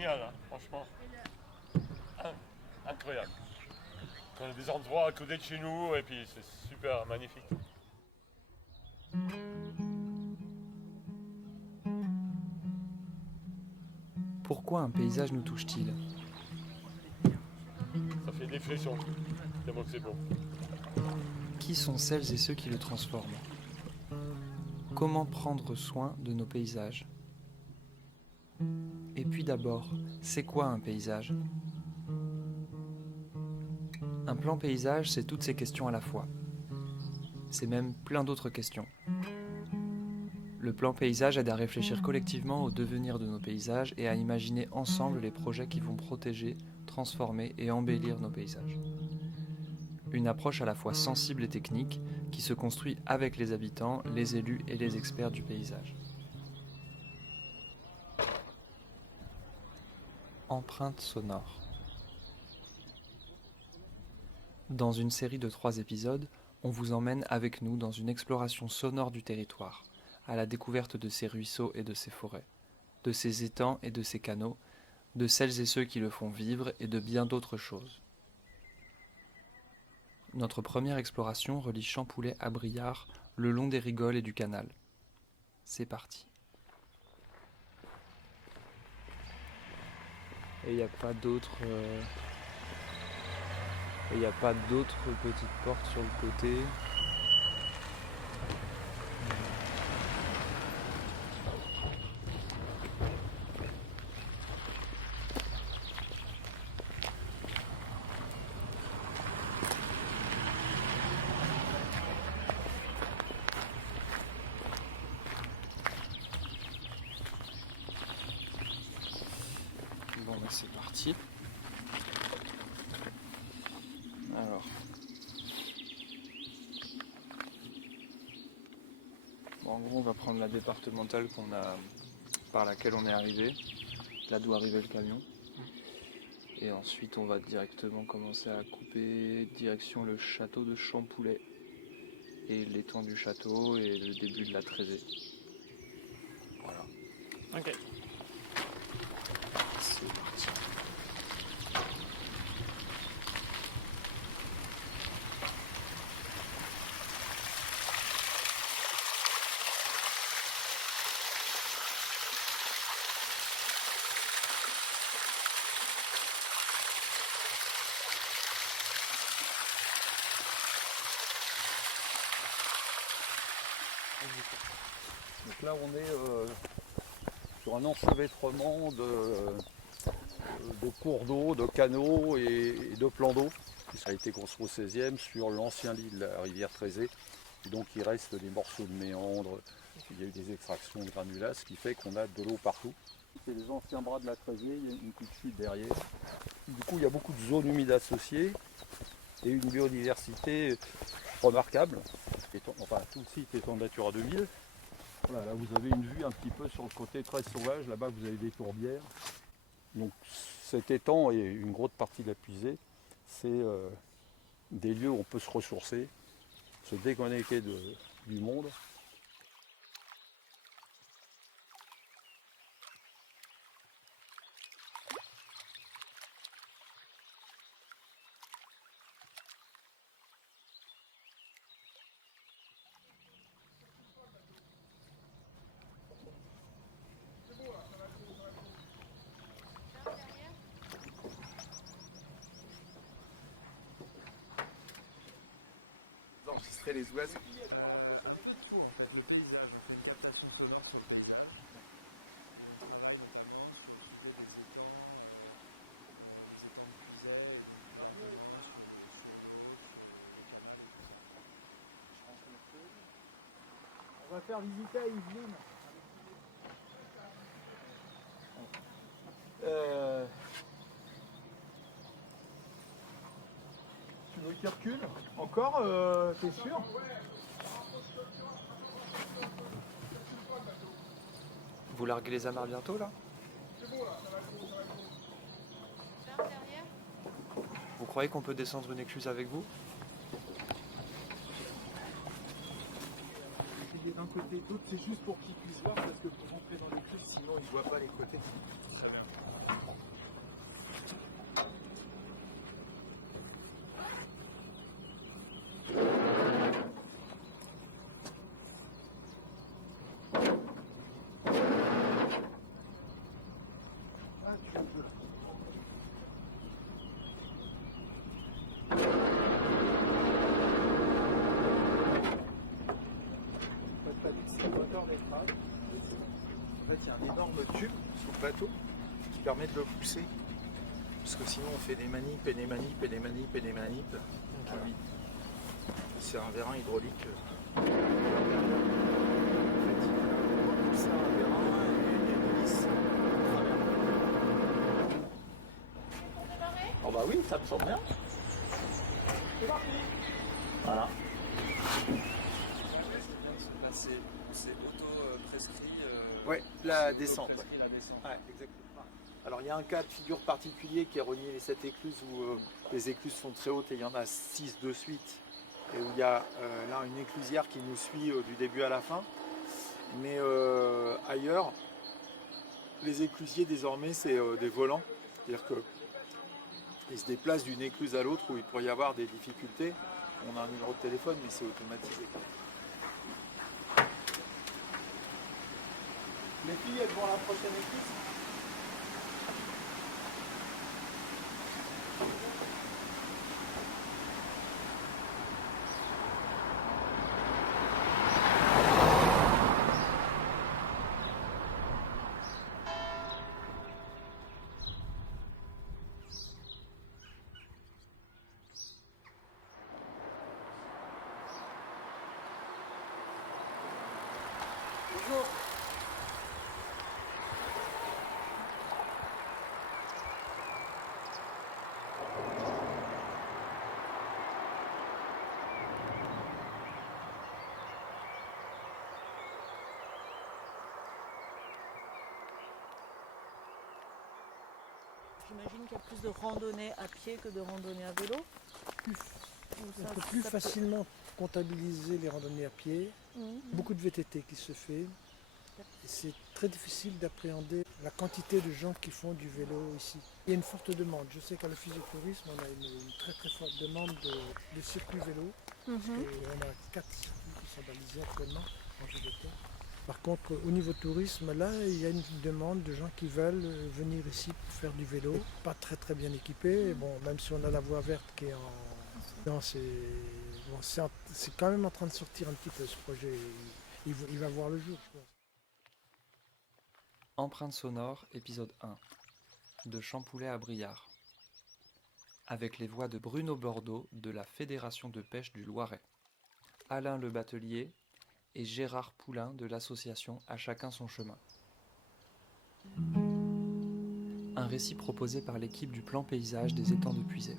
génial, hein, franchement. Incroyable. On a des endroits à côté de chez nous et puis c'est super magnifique. Pourquoi un paysage nous touche-t-il ? Ça fait des frissons, tellement que c'est beau. Qui sont celles et ceux qui le transforment ? Comment prendre soin de nos paysages ? Et puis d'abord, c'est quoi un paysage ? Un plan paysage, c'est toutes ces questions à la fois. C'est même plein d'autres questions. Le plan paysage aide à réfléchir collectivement au devenir de nos paysages et à imaginer ensemble les projets qui vont protéger, transformer et embellir nos paysages. Une approche à la fois sensible et technique qui se construit avec les habitants, les élus et les experts du paysage. Empreinte sonore. Dans une série de 3 épisodes, on vous emmène avec nous dans une exploration sonore du territoire, à la découverte de ses ruisseaux et de ses forêts, de ses étangs et de ses canaux, de celles et ceux qui le font vivre et de bien d'autres choses. Notre première exploration relie Champoulet à Briare, le long des rigoles et du canal. C'est parti. Et il n'y a pas d'autres petites portes sur le côté. Bon, bah c'est parti. Alors. Bon, en gros, on va prendre la départementale par laquelle on est arrivé, là d'où arrivait le camion. Et ensuite, on va directement commencer à couper direction le château de Champoulet et l'étang du château et le début de la Trézée. Voilà. Ok. C'est parti. Donc là on est sur un enchevêtrement de cours d'eau, de canaux et de plans d'eau. Ça a été construit au XVIe sur l'ancien lit de la rivière Trézée. Et donc il reste des morceaux de méandres, il y a eu des extractions de granulats, ce qui fait qu'on a de l'eau partout. C'est les anciens bras de la Trézée, il y a une petite chute derrière. Du coup il y a beaucoup de zones humides associées et une biodiversité remarquable. Enfin tout le site est en Natura 2000. Voilà, là vous avez une vue un petit peu sur le côté très sauvage, là-bas vous avez des tourbières. Donc cet étang et une grosse partie de la puisée, c'est des lieux où on peut se ressourcer, se déconnecter du monde. Enregistrer les oiseaux. Le paysage, on fait une captation sonore sur le paysage. On travaille notamment sur le sujet des étangs de Puisaye, et du Barnage, On va faire visiter à Yveline. Tu veux qu'il recule? Encore, t'es sûr? Vous larguez les amarres bientôt là ? Vous croyez qu'on peut descendre une écluse avec vous ? il est d'un côté, l'autre c'est juste pour qu'ils puissent voir, parce que pour rentrer dans l'écluse, sinon ils ne voient pas les côtés. Très bien. Ah, tu peux. Pas de c'est le moteur d'écrase. En fait, il y a un énorme tube sous le bateau qui permet de le pousser. Parce que sinon, on fait des manips et des manips et des manips et des manips. Voilà. C'est un vérin hydraulique. En fait, il va pousser un vérin et une hélice. Oh bah oui, ça me semble bien. Voilà. Là, c'est auto-prescrit. Ouais, la descente. auto-prescrit la descente. Ouais, exactement. Alors il y a un cas de figure particulier qui est relié les 7 écluses où les écluses sont très hautes et il y en a 6 de suite. Et où il y a là une éclusière qui nous suit du début à la fin. Mais ailleurs, les éclusiers désormais c'est des volants. C'est-à-dire qu'ils se déplacent d'une écluse à l'autre où il pourrait y avoir des difficultés. On a un numéro de téléphone mais c'est automatisé. Les filles, elles vont à la prochaine écluse. Bonjour. J'imagine qu'il y a plus de randonnées à pied que de randonnées à vélo. On peut plus facilement comptabiliser les randonnées à pied. Beaucoup de VTT qui se fait. Et c'est très difficile d'appréhender la quantité de gens qui font du vélo ici. Il y a une forte demande. Je sais qu'à l'Office du tourisme, on a une très très forte demande de circuits vélo. Parce qu'on a 4 circuits qui sont balisés actuellement en VTT. Par contre, au niveau tourisme, là, il y a une demande de gens qui veulent venir ici pour faire du vélo. Pas très très bien équipés. Bon, même si on a la voie verte qui est en... Non, c'est quand même en train de sortir un petit peu ce projet. Il va voir le jour, je pense. Empreinte sonore, épisode 1. De Champoulet à Briard. Avec les voix de Bruno Bordeaux de la Fédération de pêche du Loiret, Alain Le Batelier et Gérard Poulain de l'association À chacun son chemin. Un récit proposé par l'équipe du plan paysage des étangs de Puisay.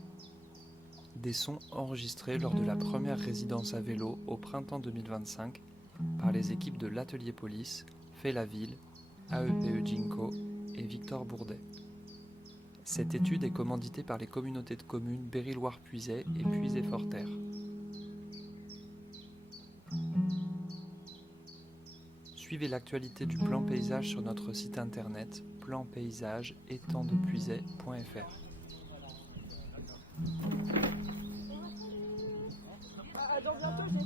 Des sons enregistrés lors de la première résidence à vélo au printemps 2025 par les équipes de l'Atelier Police, Fait la Ville, AEPE Ginko et Victor Bourdet. Cette étude est commanditée par les communautés de communes Berry-Loire-Puisay et Puisay-Forterre. Suivez l'actualité du plan paysage sur notre site internet planpaysageétangsdepuisay.fr. À dans bientôt, j'ai